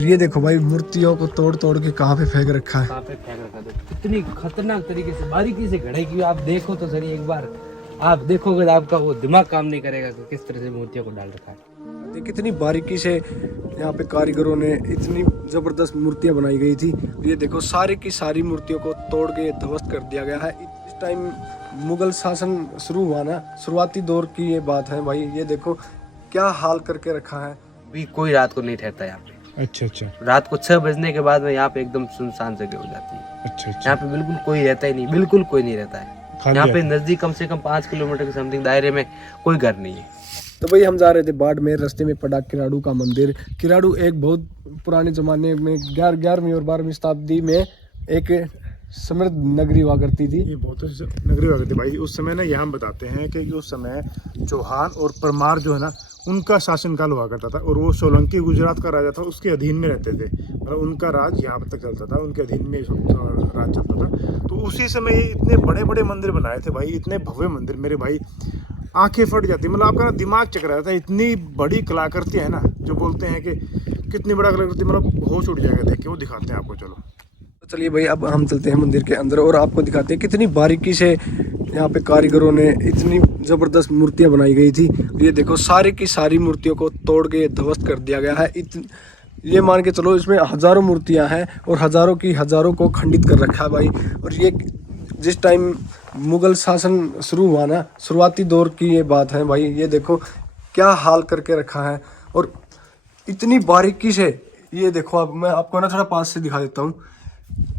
ये देखो भाई, मूर्तियों को तोड़ तोड़ के कहाँ पे फेंक रखा है। कहाँ पे फेंक रखा है, इतनी खतरनाक तरीके से बारीकी से गढ़ाई की। आप देखो तो सही एक बार, आप देखोगे तो आपका वो दिमाग काम नहीं करेगा कि किस तरह से मूर्तियों को डाल रखा है। ये कितनी बारीकी से यहाँ पे कारीगरों ने इतनी जबरदस्त मूर्तियां बनाई गई थी। ये देखो, सारी की सारी मूर्तियों को तोड़ के ध्वस्त कर दिया गया है। इस टाइम मुगल शासन शुरू हुआ ना, शुरुआती दौर की ये बात है भाई। ये देखो क्या हाल करके रखा है। भी कोई रात को नहीं ठहरता यहाँ पे। अच्छा, रात को 6 बजने के बाद में यहाँ पे एकदम सुनसान जगह हो जाती है। अच्छा। यहाँ पे बिल्कुल कोई रहता ही नहीं, बिल्कुल कोई नहीं रहता है। यहाँ पे नजदीक कम से कम 5 किलोमीटर के समथिंग दायरे में कोई घर नहीं है। तो भाई हम जा रहे थे बाड़मेर, रास्ते में पड़ा किराड़ू का मंदिर। किराड़ू एक बहुत पुराने ज़माने में 11वीं और 12वीं शताब्दी में एक समृद्ध नगरी हुआ करती थी। ये बहुत नगरी हुआ करती भाई। उस समय ना यहाँ हम बताते हैं कि उस समय चौहान और परमार जो है ना, उनका शासनकाल हुआ करता था। और वो सोलंकी गुजरात का राजा था, उसके अधीन में रहते थे। मतलब उनका राज यहाँ तक चलता था, उनके अधीन में राज चलता था। तो उसी समय इतने बड़े बड़े मंदिर बनाए थे भाई, इतने भव्य मंदिर, मेरे भाई आंखें फट जाती। मतलब आपका ना दिमाग चकरा जाता है। इतनी बड़ी कलाकृति है ना, जो बोलते हैं कि कितनी बड़ा कलाकृति, मतलब होश उड़ जाएगा देख के। वो दिखाते हैं आपको, चलो चलिए भाई, अब हम चलते हैं मंदिर के अंदर और आपको दिखाते हैं कितनी बारीकी से यहाँ पे कारीगरों ने इतनी ज़बरदस्त मूर्तियाँ बनाई गई थी। ये देखो, सारी की सारी मूर्तियों को तोड़ के ध्वस्त कर दिया गया है। ये मान के चलो, इसमें हज़ारों मूर्तियाँ हैं और हज़ारों की हज़ारों को खंडित कर रखा है भाई। और ये जिस टाइम मुगल शासन शुरू हुआ ना, शुरुआती दौर की ये बात है भाई। ये देखो क्या हाल करके रखा है। और इतनी बारीकी से, ये देखो, अब मैं आपको ना थोड़ा पास से दिखा देता हूँ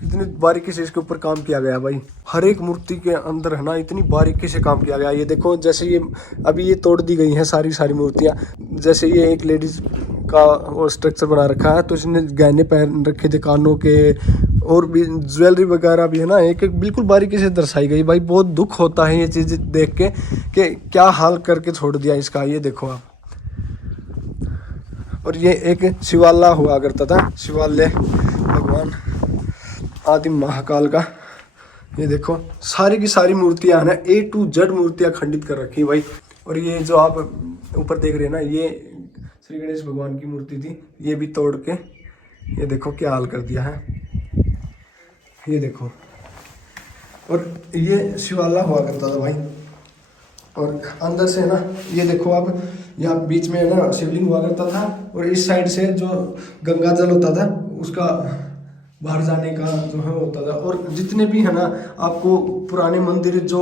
कितनी बारीकी से इसके ऊपर काम किया गया भाई। हर एक मूर्ति के अंदर है ना, इतनी बारीकी से काम किया गया। ये देखो, जैसे ये अभी ये तोड़ दी गई हैं सारी मूर्तियाँ। जैसे ये एक लेडीज का वो स्ट्रक्चर बना रखा है, तो इसने गहने पहन रखे थे कानों के, और भी ज्वेलरी वगैरह भी है ना, एक एक बिल्कुल बारीकी से दर्शाई गई भाई। बहुत दुख होता है ये चीज़ देख के कि क्या हाल करके छोड़ दिया इसका। ये देखो आप। और ये एक शिवालय हुआ करता था, शिवालय भगवान आदि महाकाल का। ये देखो, सारी की सारी मूर्तियां ना, A to Z मूर्तियां खंडित कर रखी भाई। और ये जो आप ऊपर देख रहे हैं ना, ये श्री गणेश भगवान की मूर्ति थी। ये भी तोड़ के ये देखो क्या हाल कर दिया है। ये देखो, और ये शिवालय हुआ करता था भाई। और अंदर से ना, ये देखो आप, यहाँ बीच में ना शिवलिंग हुआ करता था, और इस साइड से जो गंगा जल होता था उसका बाहर जाने का जो है होता था। और जितने भी है ना, आपको पुराने मंदिर जो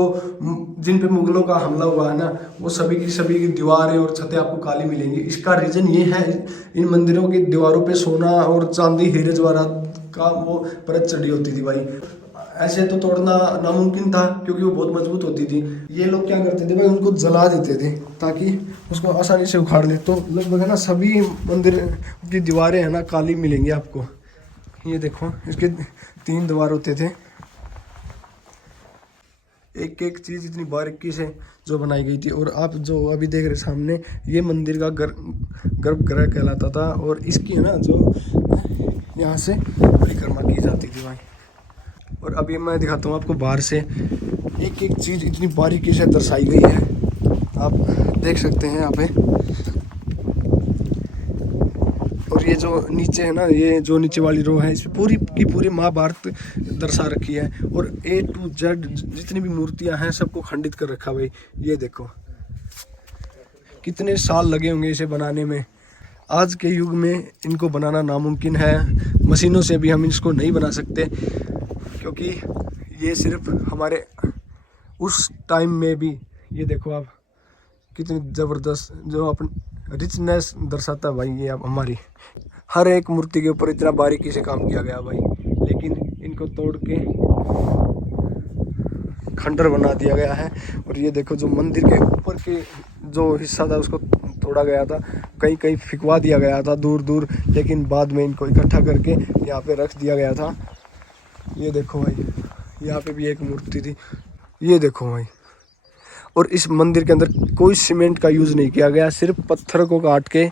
जिन पे मुगलों का हमला हुआ है ना, वो सभी की दीवारें और छतें आपको काली मिलेंगी। इसका रीज़न ये है, इन मंदिरों की दीवारों पे सोना और चांदी हीरे जवाहरात का वो परत चढ़ी होती थी भाई। ऐसे तो तोड़ना नामुमकिन था, क्योंकि वो बहुत मजबूत होती थी। ये लोग क्या करते थे भाई, उनको जला देते थे ताकि उसको आसानी से उखाड़ ले। तो लगभग है ना, सभी मंदिर की दीवारें है ना काली मिलेंगी आपको। ये देखो, इसके 3 द्वार होते थे। एक एक चीज़ इतनी बारीकी से जो बनाई गई थी। और आप जो अभी देख रहे सामने, ये मंदिर का गर्भगृह कहलाता था। और इसकी है ना, जो यहाँ से परिक्रमा की जाती थी भाई। और अभी मैं दिखाता हूँ आपको बाहर से, एक एक चीज़ इतनी बारीकी से दर्शाई गई है, आप देख सकते हैं यहाँ पे। और ये जो नीचे है ना, ये जो नीचे वाली रो है, इसमें पूरी की पूरी महाभारत दर्शा रखी है। और A to Z जितनी भी मूर्तियां हैं सबको खंडित कर रखा भाई। ये देखो कितने साल लगे होंगे इसे बनाने में। आज के युग में इनको बनाना नामुमकिन है। मशीनों से भी हम इसको नहीं बना सकते, क्योंकि ये सिर्फ हमारे उस टाइम में भी, ये देखो आप, कितनी ज़बरदस्त जो अपन रिचनेस दर्शाता भाई। ये अब हमारी हर एक मूर्ति के ऊपर इतना बारीकी से काम किया गया भाई, लेकिन इनको तोड़ के खंडर बना दिया गया है। और ये देखो, जो मंदिर के ऊपर के जो हिस्सा था उसको तोड़ा गया था, कहीं कहीं फिकवा दिया गया था दूर दूर, लेकिन बाद में इनको इकट्ठा करके यहाँ पे रख दिया गया था। ये देखो भाई, यहाँ पे भी एक मूर्ति थी। ये देखो भाई, और इस मंदिर के अंदर कोई सीमेंट का यूज़ नहीं किया गया, सिर्फ पत्थर को काट के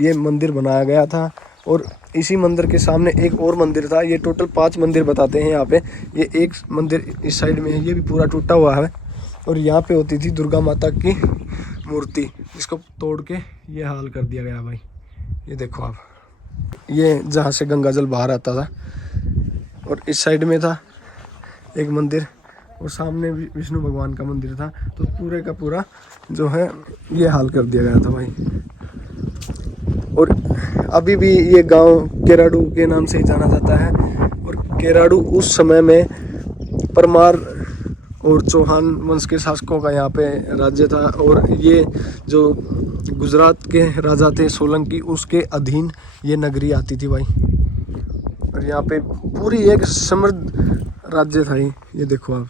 ये मंदिर बनाया गया था। और इसी मंदिर के सामने एक और मंदिर था। ये टोटल 5 मंदिर बताते हैं यहाँ पे। ये एक मंदिर इस साइड में है, ये भी पूरा टूटा हुआ है। और यहाँ पे होती थी दुर्गा माता की मूर्ति, जिसको तोड़ के ये हाल कर दिया गया भाई। ये देखो आप। ये जहाँ से गंगा जल बाहर आता था, और इस साइड में था एक मंदिर, और सामने विष्णु भगवान का मंदिर था। तो पूरे का पूरा जो है ये हाल कर दिया गया था भाई। और अभी भी ये गांव केराडू के नाम से ही जाना जाता है। और केराडू उस समय में परमार और चौहान वंश के शासकों का यहाँ पे राज्य था, और ये जो गुजरात के राजा थे सोलंकी, उसके अधीन ये नगरी आती थी भाई। और यहाँ पे पूरी एक समृद्ध राज्य था ये देखो आप।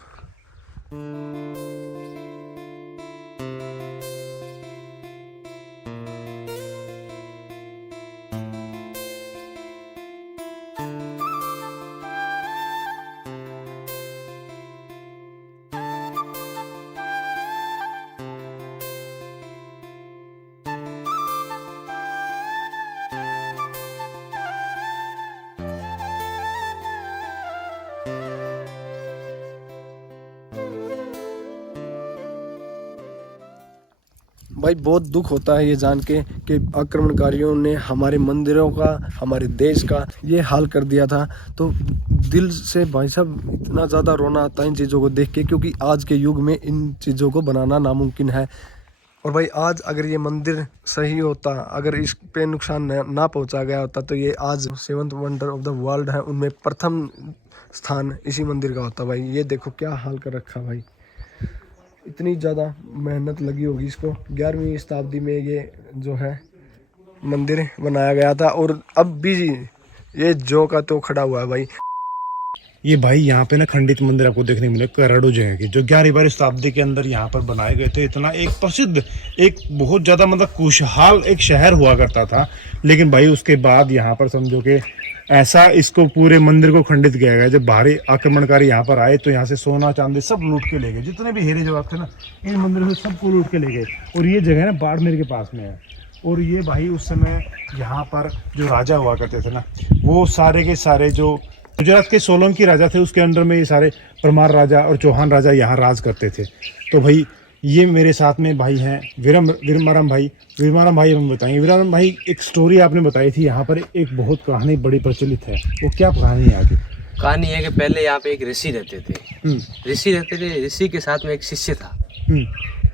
भाई बहुत दुख होता है ये जान के कि आक्रमणकारियों ने हमारे मंदिरों का, हमारे देश का ये हाल कर दिया था। तो दिल से भाई साहब इतना ज़्यादा रोना आता है इन चीज़ों को देख के, क्योंकि आज के युग में इन चीज़ों को बनाना नामुमकिन है। और भाई आज अगर ये मंदिर सही होता, अगर इस पे नुकसान ना पहुंचा गया होता, तो ये आज 7th wonder of the world है, उनमें प्रथम स्थान इसी मंदिर का होता भाई। ये देखो क्या हाल कर रखा भाई, इतनी ज़्यादा मेहनत लगी होगी इसको। 11वीं शताब्दी में ये जो है मंदिर बनाया गया था, और अब भी ये जो का तो खड़ा हुआ है भाई। ये भाई यहाँ पे ना खंडित मंदिर आपको देखने को मिले कराडू जगह की, जो 11वीं शताब्दी के अंदर यहाँ पर बनाए गए थे। इतना एक प्रसिद्ध, एक बहुत ज्यादा मतलब खुशहाल एक शहर हुआ करता था। लेकिन भाई उसके बाद यहाँ पर समझो कि ऐसा इसको पूरे मंदिर को खंडित किया गया। जब बाहरी आक्रमणकारी यहाँ पर आए तो यहाँ से सोना चांदी सब लूट के ले गए, जितने भी हीरे जवाहर थे ना इन मंदिरों से सबको लूट के ले गए। और ये जगह ना बाड़मेर के पास में है। और ये भाई उस समय यहाँ पर जो राजा हुआ करते थे ना, वो सारे के सारे जो गुजरात के सोलंकी राजा थे उसके अंडर में ये सारे परमार राजा और चौहान राजा यहाँ राज करते थे। तो भाई ये मेरे साथ में भाई हैं वीरमाराम भाई। वीरमाराम भाई हमें बताएंगे। वीरमाराम भाई एक स्टोरी आपने बताई थी यहाँ पर, एक बहुत कहानी बड़ी प्रचलित है, वो क्या कहानी है आगे? कहानी है कि पहले यहाँ पे एक ऋषि रहते थे। ऋषि के साथ में एक शिष्य था।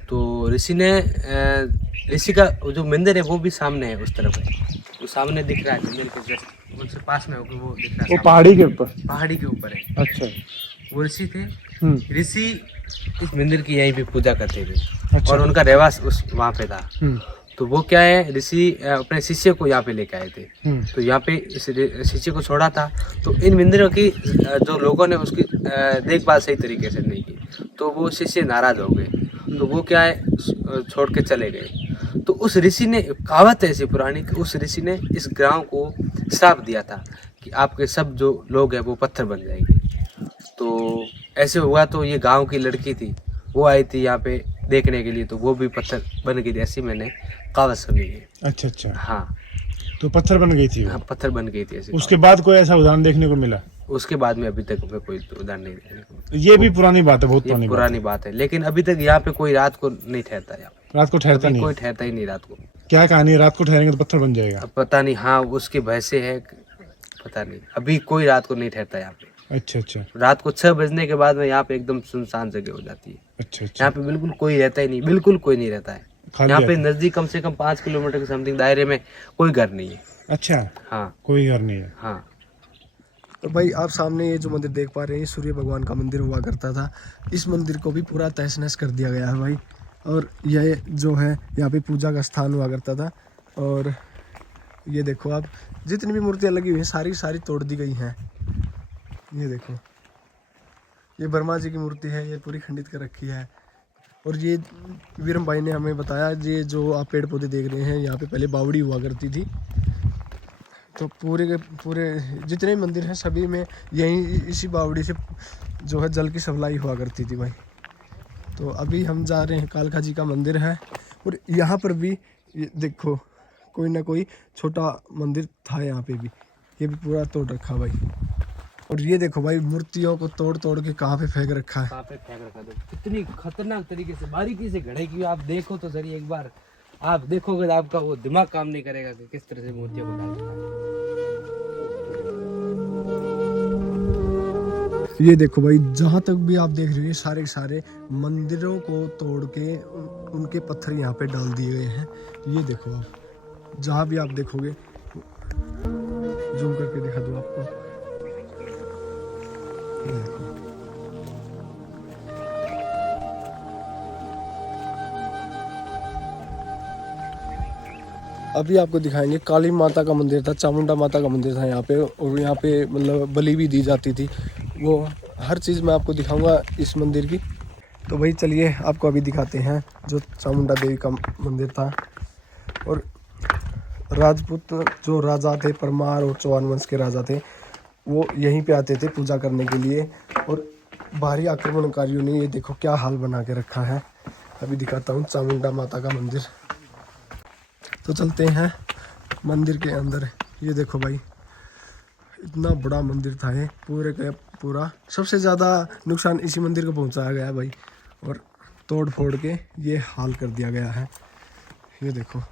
तो ऋषि का जो मंदिर है वो भी सामने है, उस तरफ है, वो सामने दिख रहा है मंदिर के जस्ट उससे पास में होकर वो दिख रहा है। वो पहाड़ी के ऊपर है। अच्छा, वो ऋषि थे। ऋषि इस मंदिर की यहीं पे पूजा करते थे। अच्छा। और उनका रहवास उस वहाँ पे था। तो वो क्या है, ऋषि अपने शिष्य को यहाँ पे लेके आए थे। तो यहाँ पे इस शिष्य को छोड़ा था। तो इन मंदिरों की जो लोगों ने उसकी देखभाल सही तरीके से नहीं की, तो वो शिष्य नाराज हो गए। तो वो क्या है, छोड़ के चले गए। तो उस ऋषि ने, कहावत है ऐसी पुरानी कि उस ऋषि ने इस गांव को श्राप दिया था कि आपके सब जो लोग हैं वो पत्थर बन जाएंगे। तो ऐसे हुआ। तो ये गांव की लड़की थी, वो आई थी यहाँ पे देखने के लिए, तो वो भी पत्थर बन गई थी, ऐसी मैंने कहावत सुनी है। अच्छा। हाँ, तो पत्थर बन गई थी वो? हाँ, पत्थर बन गई थी ऐसी। उसके बाद कोई ऐसा उदाहरण देखने को मिला? उसके बाद में अभी तक हमें कोई उदाहरण नहीं देखने को। ये भी पुरानी बात है, बहुत पुरानी बात है। लेकिन अभी तक यहाँ पे कोई रात को नहीं ठहरता। यहाँ रात को ठहरता नहीं? कोई ठहरता ही नहीं रात को। क्या कहानी है, रात को ठहरेंगे तो पत्थर बन जाएगा? अब पता नहीं, हाँ उसके भय से है, पता नहीं। अभी कोई रात को नहीं ठहरता यहाँ पे। अच्छा। रात को 6 बजने के बाद में यहाँ पे एकदम सुनसान जगह हो जाती है। अच्छा। यहाँ पे बिल्कुल कोई रहता ही नहीं, बिल्कुल कोई नहीं रहता है। यहाँ पे नजदीक कम से कम 5 किलोमीटर के समथिंग दायरे में कोई घर नहीं है। अच्छा। हाँ, कोई घर नहीं है। हाँ। और भाई आप सामने ये जो मंदिर देख पा रहे हैं, सूर्य भगवान का मंदिर हुआ करता था। इस मंदिर को भी पूरा तहस नहस कर दिया गया है भाई। और यह जो है यहाँ पे पूजा का स्थान हुआ करता था। और ये देखो आप, जितनी भी मूर्तियाँ लगी हुई हैं सारी तोड़ दी गई हैं। ये देखो, ये ब्रह्मा जी की मूर्ति है, ये पूरी खंडित कर रखी है। और ये वीरम भाई ने हमें बताया, ये जो आप पेड़ पौधे देख रहे हैं, यहाँ पे पहले बावड़ी हुआ करती थी। तो पूरे के पूरे जितने मंदिर हैं सभी में यहीं इसी बावड़ी से जो है जल की सप्लाई हुआ करती थी भाई। तो अभी हम जा रहे हैं, कालका जी का मंदिर है। और यहाँ पर भी ये देखो, कोई ना कोई छोटा मंदिर था यहाँ पे भी, ये भी पूरा तोड़ रखा भाई। और ये देखो भाई, मूर्तियों को तोड़ तोड़ के कहाँ पे फेंक रखा है। कितनी खतरनाक तरीके से, बारीकी से गढ़ाई की। आप देखो तो सही एक बार, आप देखोगे तो आपका वो दिमाग काम नहीं करेगा कि किस तरह से मूर्तियों को डालना है। ये देखो भाई, जहाँ तक भी आप देख रहे हो ये सारे के सारे मंदिरों को तोड़ के उनके पत्थर यहाँ पे डाल दिए गए हैं। ये देखो आप, जहाँ भी आप देखोगे, जूम करके दिखा दो आपको, ये देखो। अभी आपको दिखाएंगे, काली माता का मंदिर था, चामुंडा माता का मंदिर था यहाँ पे, और यहाँ पे मतलब बलि भी दी जाती थी। वो हर चीज़ मैं आपको दिखाऊंगा इस मंदिर की। तो भाई चलिए आपको अभी दिखाते हैं जो चामुंडा देवी का मंदिर था। और राजपूत जो राजा थे, परमार और चौहान वंश के राजा थे, वो यहीं पे आते थे पूजा करने के लिए। और बाहरी आक्रमणकारियों ने ये देखो क्या हाल बना के रखा है। अभी दिखाता हूँ चामुंडा माता का मंदिर। तो चलते हैं मंदिर के अंदर। ये देखो भाई, इतना बड़ा मंदिर था ये, पूरे का पूरा। सबसे ज़्यादा नुकसान इसी मंदिर को पहुंचाया गया है भाई, और तोड़ फोड़ के ये हाल कर दिया गया है। ये देखो,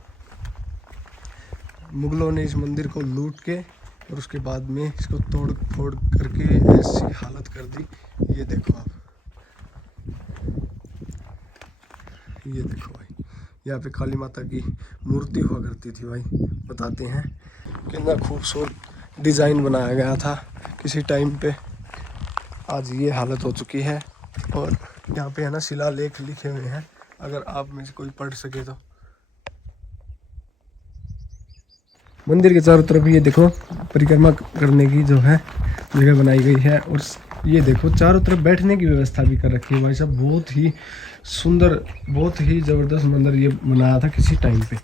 मुगलों ने इस मंदिर को लूट के और उसके बाद में इसको तोड़ फोड़ करके ऐसी हालत कर दी। ये देखो आप, ये देखो भाई, यहाँ पे काली माता की मूर्ति हुआ करती थी भाई। बताते हैं कितना खूबसूरत डिज़ाइन बनाया गया था किसी टाइम पे। आज ये हालत हो चुकी है। और यहाँ पे है ना शिलालेख लिखे हुए हैं, अगर आप में से कोई पढ़ सके तो। मंदिर के चारों तरफ ये देखो परिक्रमा करने की जो है जगह बनाई गई है। और ये देखो चारों तरफ बैठने की व्यवस्था भी कर रखी है भाई साहब। बहुत ही सुंदर, बहुत ही ज़बरदस्त मंदिर ये बनाया था किसी टाइम पे।